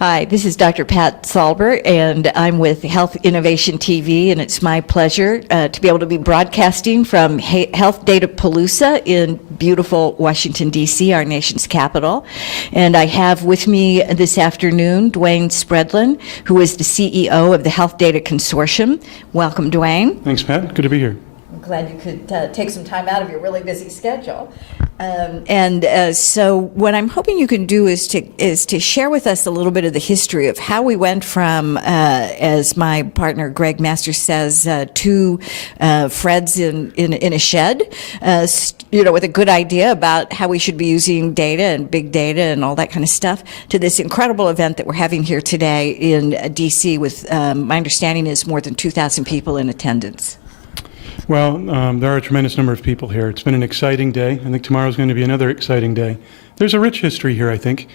Hi, this is Dr. Pat Salber, and I'm with Health Innovation TV, and it's my pleasure to be able to be broadcasting from Health Data Palooza in beautiful Washington, D.C., our nation's capital. And I have with me this afternoon Dwayne Spradlin, who is the CEO of the Health Data Consortium. Welcome, Dwayne. Thanks, Pat. Good to be here. I'm glad you could take some time out of your really busy schedule. So what I'm hoping you can do is to share with us a little bit of the history of how we went from, as my partner Greg Masters says, two Freds in a shed, with a good idea about how we should be using data and big data and all that kind of stuff, to this incredible event that we're having here today in DC with, my understanding is, more than 2,000 people in attendance. Well, there are a tremendous number of people here. It's been an exciting day. I think tomorrow's going to be another exciting day. There's a rich history here, I think.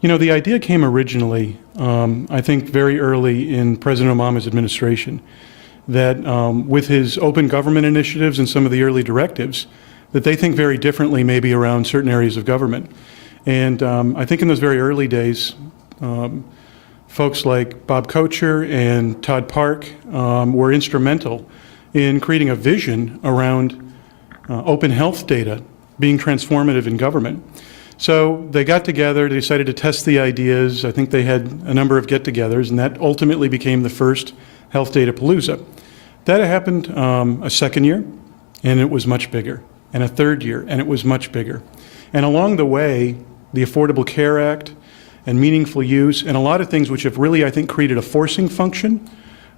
The idea came originally, I think, very early in President Obama's administration, that with his open government initiatives and some of the early directives, that they think very differently maybe around certain areas of government. And I think in those very early days, folks like Bob Kocher and Todd Park were instrumental in creating a vision around open health data being transformative in government. So they got together, they decided to test the ideas. I think they had a number of get-togethers, and that ultimately became the first Health Data Palooza. That happened a second year, and it was much bigger, and a third year, and it was much bigger. And along the way, the Affordable Care Act and meaningful use, and a lot of things which have really, I think, created a forcing function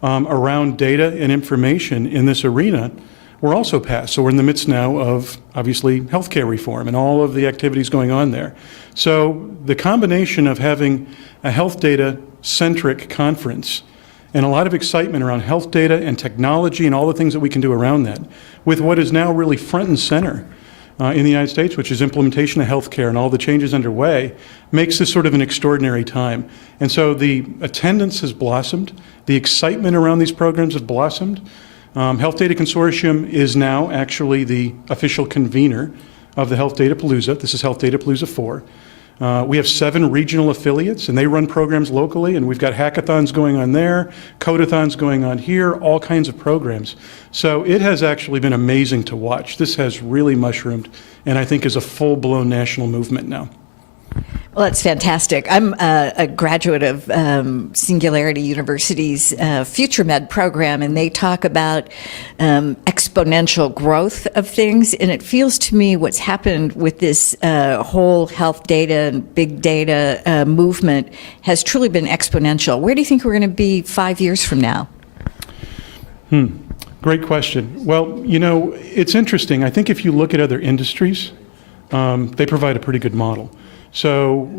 around data and information in this arena were also passed. So we're in the midst now of, obviously, healthcare reform and all of the activities going on there. So the combination of having a health data-centric conference and a lot of excitement around health data and technology and all the things that we can do around that, with what is now really front and center in the United States, which is implementation of healthcare and all the changes underway, makes this sort of an extraordinary time. And so the attendance has blossomed. The excitement around these programs has blossomed. Health Data Consortium is now actually the official convener of the Health Data Palooza. This is Health Data Palooza 4. We have 7 regional affiliates, and they run programs locally, and we've got hackathons going on there, codathons going on here, all kinds of programs. So it has actually been amazing to watch. This has really mushroomed, and I think is a full-blown national movement now. Well, that's fantastic. I'm a graduate of Singularity University's FutureMed program, and they talk about exponential growth of things. And it feels to me what's happened with this whole health data and big data movement has truly been exponential. Where do you think we're going to be 5 years from now? Great question. Well, it's interesting. I think if you look at other industries, they provide a pretty good model. So,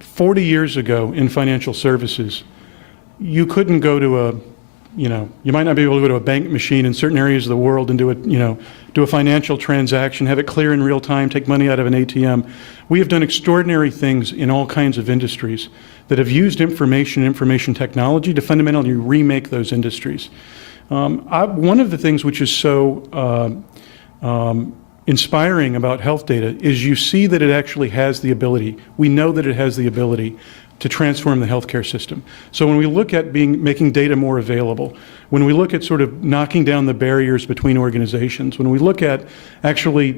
40 years ago in financial services, you couldn't go to you might not be able to go to a bank machine in certain areas of the world and do a financial transaction, have it clear in real time, take money out of an ATM. We have done extraordinary things in all kinds of industries that have used information technology to fundamentally remake those industries. One of the things which is so inspiring about health data is you see that it actually has the ability, we know that it has the ability to transform the healthcare system. So when we look at making data more available, when we look at sort of knocking down the barriers between organizations, when we look at actually,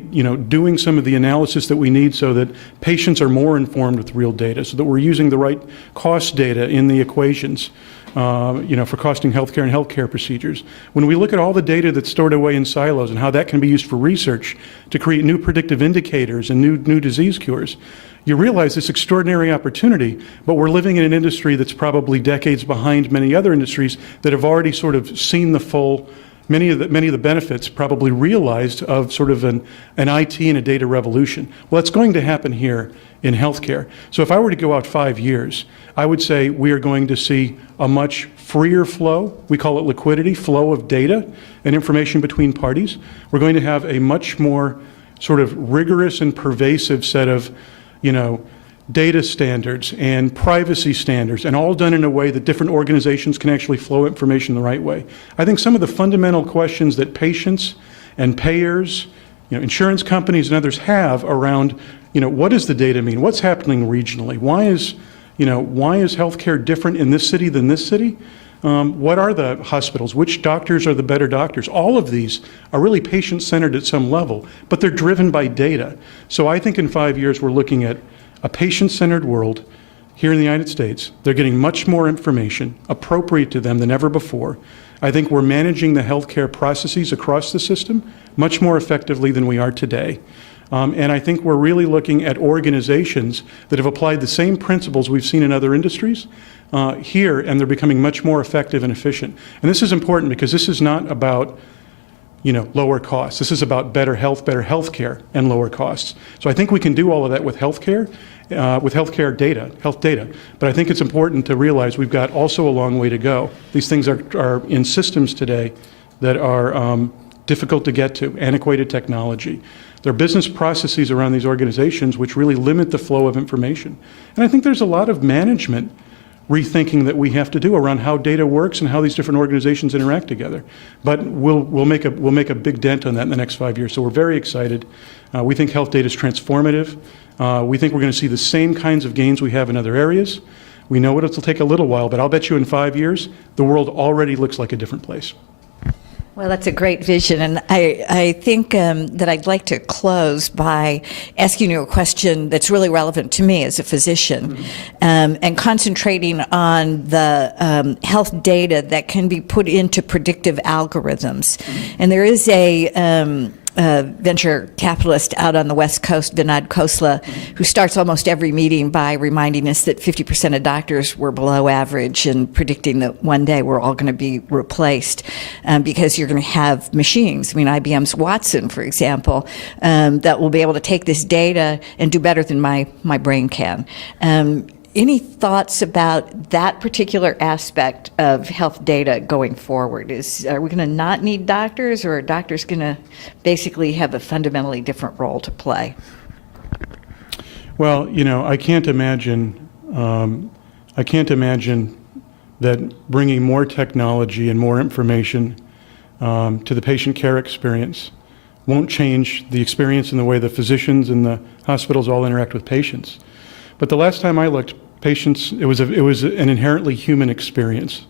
doing some of the analysis that we need so that patients are more informed with real data, so that we're using the right cost data in the equations, for costing healthcare and healthcare procedures. When we look at all the data that's stored away in silos and how that can be used for research to create new predictive indicators and new disease cures, you realize this extraordinary opportunity, but we're living in an industry that's probably decades behind many other industries that have already sort of seen the full, many of the benefits probably realized of sort of an IT and a data revolution. Well, that's going to happen here in healthcare. So if I were to go out 5 years, I would say we are going to see a much freer flow, we call it liquidity, flow of data and information between parties. We're going to have a much more sort of rigorous and pervasive set of, data standards and privacy standards, and all done in a way that different organizations can actually flow information the right way. I think some of the fundamental questions that patients and payers, insurance companies and others have around, what does the data mean? What's happening regionally? Why is Why is healthcare different in this city than this city? What are the hospitals? Which doctors are the better doctors? All of these are really patient-centered at some level, but they're driven by data. So I think in 5 years we're looking at a patient-centered world here in the United States. They're getting much more information appropriate to them than ever before. I think we're managing the healthcare processes across the system much more effectively than we are today. And I think we're really looking at organizations that have applied the same principles we've seen in other industries here, and they're becoming much more effective and efficient. And this is important because this is not about lower costs. This is about better health care, and lower costs. So I think we can do all of that with health data. But I think it's important to realize we've got also a long way to go. These things are in systems today that are difficult to get to, antiquated technology. There are business processes around these organizations which really limit the flow of information. And I think there's a lot of management rethinking that we have to do around how data works and how these different organizations interact together. But we'll make a big dent on that in the next 5 years. So we're very excited. We think health data is transformative. We think we're going to see the same kinds of gains we have in other areas. We know it'll take a little while, but I'll bet you in 5 years, the world already looks like a different place. Well, that's a great vision, and I think that I'd like to close by asking you a question that's really relevant to me as a physician, and concentrating on the health data that can be put into predictive algorithms. And there is a venture capitalist out on the West Coast, Vinod Khosla, who starts almost every meeting by reminding us that 50% of doctors were below average and predicting that one day we're all going to be replaced because you're going to have machines. I mean, IBM's Watson, for example, that will be able to take this data and do better than my brain can. Any thoughts about that particular aspect of health data going forward? Are we going to not need doctors, or are doctors going to basically have a fundamentally different role to play? Well, I can't imagine that bringing more technology and more information to the patient care experience won't change the experience and the way the physicians and the hospitals all interact with patients. But the last time I looked, patients, it was an inherently human experience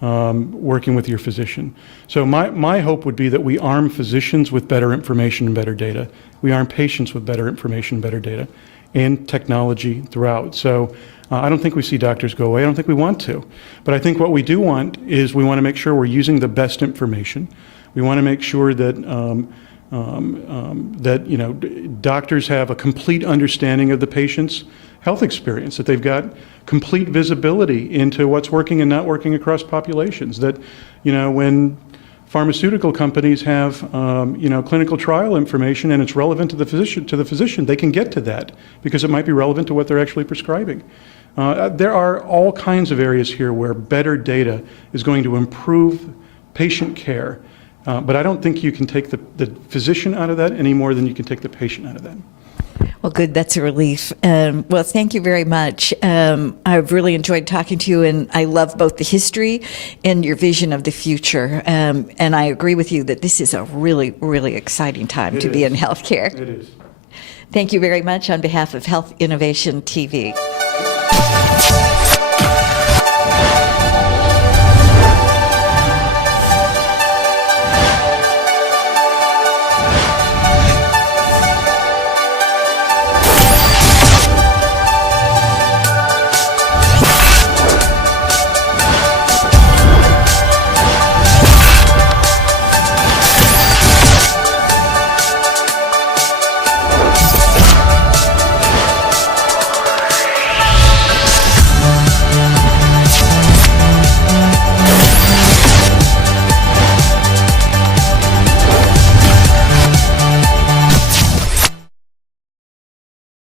working with your physician. So my hope would be that we arm physicians with better information and better data. We arm patients with better information and better data, and technology throughout. So I don't think we see doctors go away. I don't think we want to. But I think what we do want is we want to make sure we're using the best information. We want to make sure that doctors have a complete understanding of the patient's health experience, that they've got complete visibility into what's working and not working across populations, that when pharmaceutical companies have clinical trial information and it's relevant to the physician, they can get to that because it might be relevant to what they're actually prescribing. There are all kinds of areas here where better data is going to improve patient care, but I don't think you can take the physician out of that any more than you can take the patient out of that. Well, good. That's a relief. Well, thank you very much. I've really enjoyed talking to you, and I love both the history and your vision of the future. And I agree with you that this is a really, really exciting time to be in healthcare. It is. Thank you very much on behalf of Health Innovation TV.